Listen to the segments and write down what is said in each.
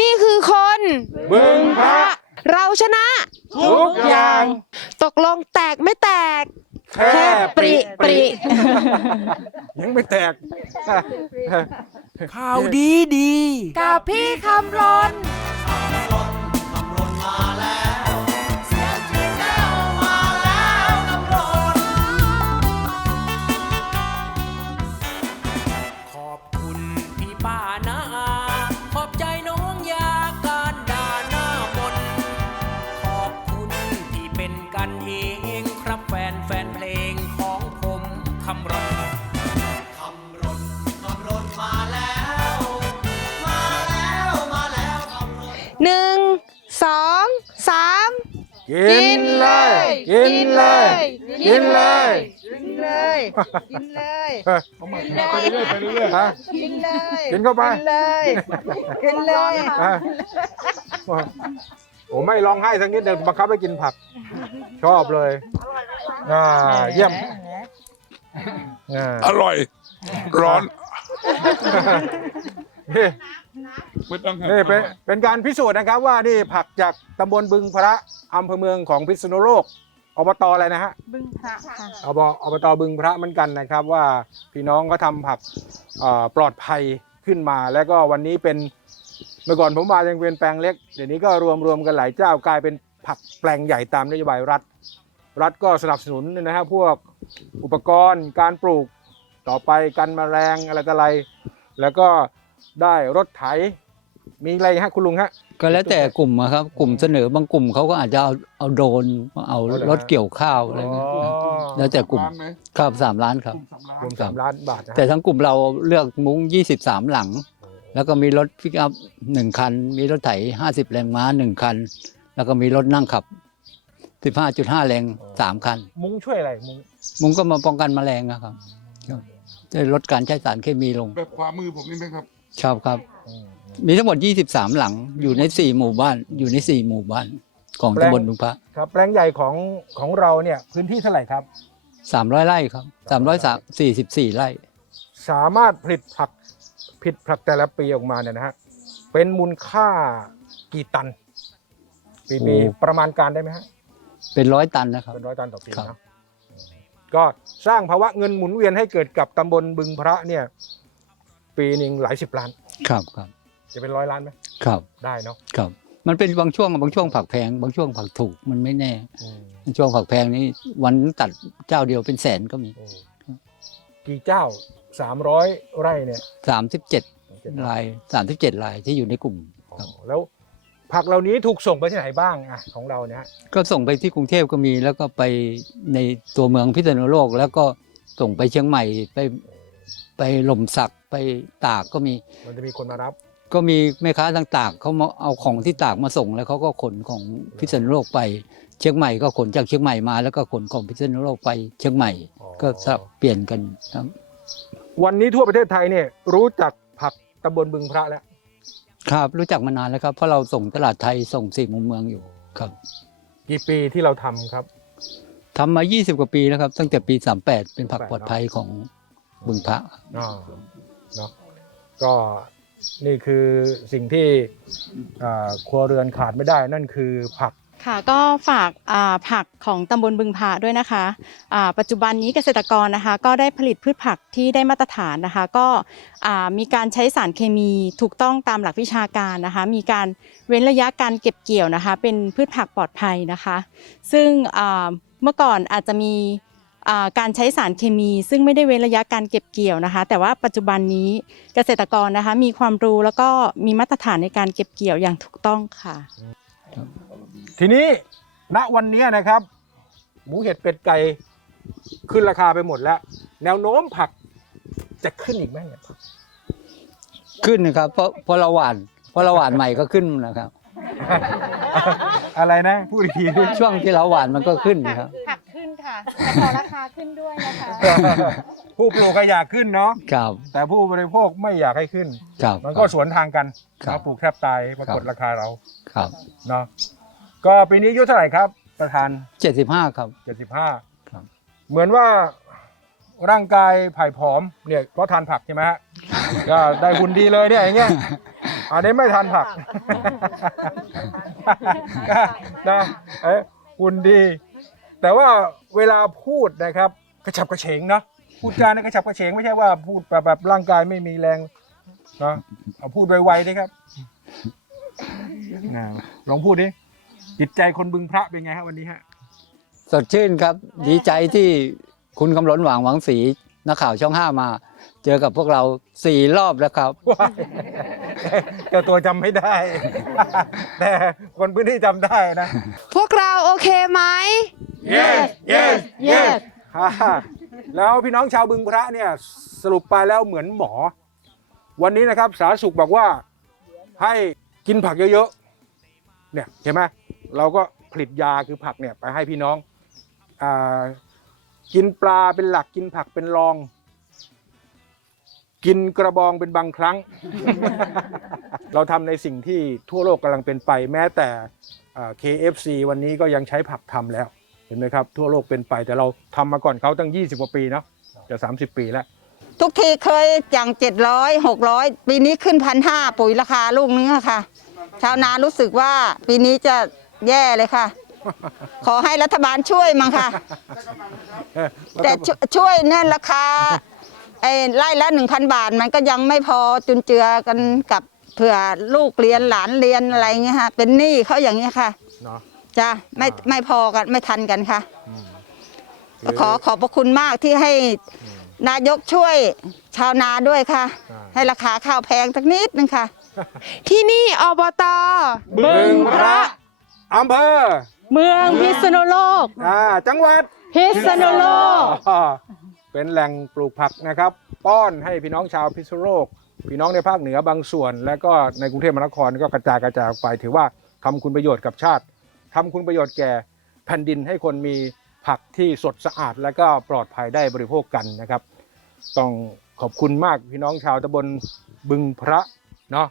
นี่คือคนบึงพระ เราชนะ ทุกอย่าง ตกลงแตกไม่แตก แค่ปริปริ ยังไม่แตก ข่าวดีดี กับพี่คำรน เป็นกันเองครับแฟนแฟนเพลงของผมคำร้องหนึ่งสองสามกินเลย กินเลย กินเลย กินเลย กินเลยเออเอามาไปเรื่อยๆไปเรื่อยๆฮะกินเลย กินเข้าไป กินเลย กินเลยอะ โอ้ไม่ร้องไห้สักนิดเดียวบังคับให้กินผัก ชอบเลยอ่าเยี่ยมอ่าอร่อย ร้อน นี่ไม่ต้องนี่เป็นเป็นการพิสูจน์นะครับว่านี่ผักจากตำบลบึงพระอำเภอเมืองของพิษณุโลกอบตอะไรนะฮะ บึงพระค่ะ อบอบตบึงพระเหมือนกันนะครับว่าพี่น้องก็ทำผักเอ่อปลอดภัยขึ้นมา แล้วก็วันนี้เป็นเมื่อก่อนผมมายังเป็นแปลงเล็ก เดี๋ยวนี้ก็รวมรวมกันหลายเจ้ากลายเป็นผักแปลงใหญ่ตามนโยบายรัฐ รัฐก็สนับสนุนนะฮะพวกอุปกรณ์การปลูกต่อไปกันแมลงอะไรต่ออะไร แล้วก็ได้รถไถมีอะไรฮะคุณลุงฮะ ก็แล้วแต่กลุ่มอะครับ กลุ่มเสนอบางกลุ่มเขาก็อาจจะเอาเอาโดรนเอาเอาเหรอฮะรถเกี่ยวข้าวอะไรเงี้ยอ๋อแล้วแต่กลุ่มร้านไหมครับสามล้านครับรวมสามล้านบาทนะฮะแต่ทั้งกลุ่มเราเลือกมุ้ง23หลัง แล้วก็มีรถพิกอัพหนึ่งคัน มีรถไถ50แรงม้าหนึ่งคัน แล้วก็มีรถนั่งขับ15.5แรงสามคัน มุ้งช่วยอะไรมุ้งมุ้งก็มาป้องกันแมลงนะครับครับจะลดการใช้สารเคมีลง แบบขวามือผมนี่ไหมครับครับครับมีทั้งหมด 23 หลังอยู่ใน 4 หมู่บ้าน อยู่ใน 4 หมู่บ้าน ของตำบลบุงพระ ครับแปลงใหญ่ของของเราเนี่ยพื้นที่เท่าไหร่ครับ 300 ไร่ครับ 344 ไร่ สามารถผลิตผัก ผิดผลักแต่ละปีออกมาเนี่ยนะฮะเป็นมูลค่ากี่ตันปีโอ้ปีประมาณการได้ไหมฮะเป็นร้อยตันนะครับ เป็นร้อยตันต่อปีครับ นะก็สร้างภาวะเงินหมุนเวียนให้เกิดกับตำบลบึงพระเนี่ย ปีหนึ่งหลายสิบล้าน ครับครับจะเป็นร้อยล้านไหมครับได้เนาะครับ มันเป็นบางช่วงบางช่วงผักแพง บางช่วงผักถูกมันไม่แน่อืมช่วงผักแพงนี้วันตัดเจ้าเดียวเป็นแสนก็มี อืมกี่เจ้า สามร้อยไร่เนี่ย37ราย37รายที่อยู่ในกลุ่มครับแล้วผักเหล่านี้ถูกส่งไปที่ไหนบ้างอะของเราเนี่ยฮะก็ส่งไปที่กรุงเทพก็มีแล้วก็ไปในตัวเมืองพิษณุโลก แล้วก็ส่งไปเชียงใหม่ไปไปหล่มสักไปตากก็มี มันจะมีคนมารับ ก็มีแม่ค้าทางตากเขามาเอาของที่ตากมาส่งแล้วเขาก็ขนของพิษณุโลกไป เชียงใหม่ก็ขนจากเชียงใหม่มา แล้วก็ขนของพิษณุโลกไปเชียงใหม่อ๋อก็สลับเปลี่ยนกันครับ วันนี้ทั่วประเทศไทยเนี่ยรู้จักผักตำบลบึงพระแล้ว ครับ รู้จักมานานแล้วครับ เพราะเราส่งตลาดไทยส่งสี่มุมเมืองอยู่ครับกี่ปีที่เราทำครับ ทำมา 20 กว่าปีแล้วครับ ตั้งแต่ปี 38 เป็นผักปลอดภัยของบึงพระ อ่าเนาะก็นี่คือสิ่งที่อ่าครัวเรือนขาดไม่ได้นั่นคือผัก ค่ะก็ฝากผักของตำบลบึงพระด้วยนะคะอ่าปัจจุบันนี้เกษตรกรนะคะ ก็ได้ผลิตพืชผักที่ได้มาตรฐานนะคะ ก็มีการใช้สารเคมีถูกต้องตามหลักวิชาการนะคะ มีการเว้นระยะการเก็บเกี่ยวนะคะ เป็นพืชผักปลอดภัยนะคะ ซึ่งเมื่อก่อนอาจจะมีการใช้สารเคมี ซึ่งไม่ได้เว้นระยะการเก็บเกี่ยวนะคะ แต่ว่าปัจจุบันนี้เกษตรกรนะคะมีความรู้แล้วก็มีมาตรฐานในการเก็บเกี่ยวอย่างถูกต้องค่ะ ทีนี้ณวันนี้นะครับ หมูเห็ดเป็ดไก่ขึ้นราคาไปหมดแล้ว แนวโน้มผักจะขึ้นอีกไหมเนี่ยขึ้นนะครับ เพราะเพราะเราหวานเพราะเราหวานใหม่ก็ขึ้นนะครับ อะไรนะพูดอีกทีดิ ช่วงที่เราหวานมันก็ขึ้นนะครับ ผักขึ้นค่ะแต่ขอราคาขึ้นด้วยนะคะ ผู้ปลูกก็อยากขึ้นเนาะครับแต่ผู้บริโภคไม่อยากให้ขึ้น ครับ มันก็สวนทางกันครับเราปลูกแทบตายปรากฏครับราคาเราครับ เนาะ ก็ปีนี้อายุเท่าไหร่ครับ ประธาน 75 ครับ 75 ครับ เหมือนว่าร่างกายผ่ายผอมเนี่ยก็ทานผักใช่ไหมฮะ ก็ได้หุ่นดีเลยเนี่ยอย่างเงี้ยอันนี้ไม่ทันผัก นะเอ้ยหุ่นดี แต่ว่าเวลาพูดนะครับกระฉับกระเฉงเนาะพูดจาในกระฉับกระเฉงไม่ใช่ว่าพูดแบบแบบร่างกายไม่มีแรงเนาะเอาพูดไวๆนะครับนะลองพูดดิ จิตใจคนบึงพระเป็นไงฮะวันนี้ฮะสดชื่นครับ ดีใจที่คุณกำลนหว่างหวังศรีนักข่าวช่องห้ามา เจอกับพวกเราสี่รอบแล้วครับ ว้ายเจ้าตัวจำไม่ได้ แต่คนพื้นที่จำได้นะ พวกเราโอเคไหม yes yes yes ฮ่าแล้วพี่น้องชาวบึงพระเนี่ยสรุปไปแล้วเหมือนหมอ วันนี้นะครับสาธารณสุขบอกว่าให้กินผักเยอะๆเนี่ยเห็นไหม เราก็ผลิตยาคือผักเนี่ยไปให้พี่น้องอกินปลาเป็นหลักกินผักเป็นรอง กินกระบองเป็นบางครั้ง เราทำในสิ่งที่ทั่วโลกกำลังเป็นไป แม้แต่ KFC วันนี้ก็ยังใช้ผักทำแล้วเห็นไหมครับ ทั่วโลกเป็นไปแต่เราทำมาก่อนเขาตั้ง 20กว่าปีเนาะจะ 30 ปีแล้วทุกทีเคยอย่างเจ็ดร้อยหกร้อยปีนี้ขึ้นพันห้าปุ๋ยราคาลูกนึงอะค่ะ ชาวนารู้สึกว่าปีนี้จะ แย่เลยค่ะ ขอให้รัฐบาลช่วยมั้งค่ะ แต่ชช่วยเนี่ยราคาไอ้ไร่ละหนึ่งพันบาทมันก็ยังไม่พอจุนเจือกันกับเผื่อลูกเรียนหลานเรียนอะไรเงี้ยค่ะเป็นหนี้เขาอย่างเงี้ยค่ะเนาะ จ้ะไม่อ่า ไม่พอกันไม่ทันกันค่ะคือขอขอบพระคุณมากที่ให้นายกช่วยชาวนาด้วยค่ะ อ่า ให้ราคาข้าวแพงสักนิดนึงค่ะ ที่นี่อบต บึงพระ อำเภอเมืองพิษณุโลก อ่าจังหวัดพิษณุโลกอ๋อเป็นแหล่งปลูกผักนะครับ ป้อนให้พี่น้องชาวพิษณุโลก พี่น้องในภาคเหนือบางส่วน และก็ในกรุงเทพมหานครก็กระจายกระจายออกไป ถือว่าทำคุณประโยชน์กับชาติทำคุณประโยชน์แก่แผ่นดินให้คนมีผักที่สดสะอาด และก็ปลอดภัยได้บริโภคกันนะครับ ต้องขอบคุณมากพี่น้องชาวตำบลบึงพระเนาะ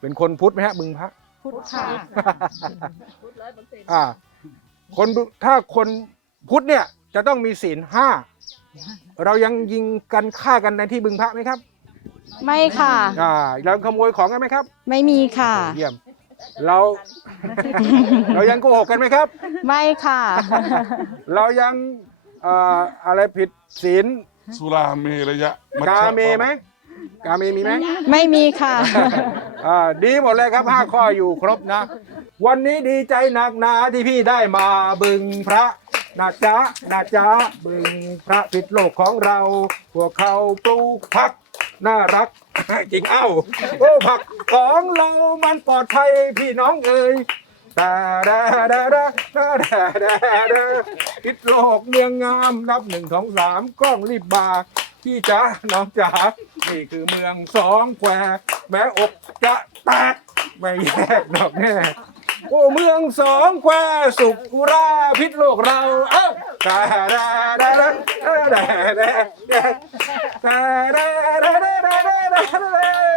เป็นคนพุทธไหมฮะบึงพระ พุทธค่ะอ่า คนบุถ้าคนพุทธเนี่ยจะต้องมีศีลห้า เรายังยิงกันฆ่ากันในที่บึงพระไหมครับ ไม่ค่ะ อ่าเราขโมยของกันไหมครับไม่มีค่ะ เยี่ยม เรา เรายังโกหกกันไหมครับ ไม่ค่ะ เรายังเอ่ออะไรผิดศีลสุราเมระยะชฌะกาเมไหม กาเมมีไหมไม่มีค่ะ อ่าดีหมดเลยครับห้าข้ออยู่ครบนะ วันนี้ดีใจหนักหนาที่พี่ได้มาบึงพระนาจ๊ะนาจ๊ะบึงพระผิดโลกของเรา พวกเขาปลูกผักน่ารัก จริงเอ้าโอ้ผักของเรามันปลอดภัยพี่น้องเอ่ยดาดาดาดาดาดาดาดาผิดโลกเมืองงามนับหนึ่งสองสามกล้องรีบบา พี่จ๋าน้องจ๋านี่คือเมืองสองแควแม้อกจะแตกไม่แยกดอกแน่โอ้เมืองสองแควสุกุราพิษโลกเรา เอ้าดาดาดาดาดาดาดาดาดาดาดาดาดาดาดาดา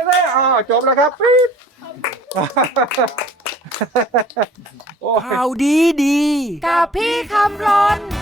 ดาอ้าวจบแล้วครับปี๊ดโอ้ย ข่าวดีดี กับพี่คำรน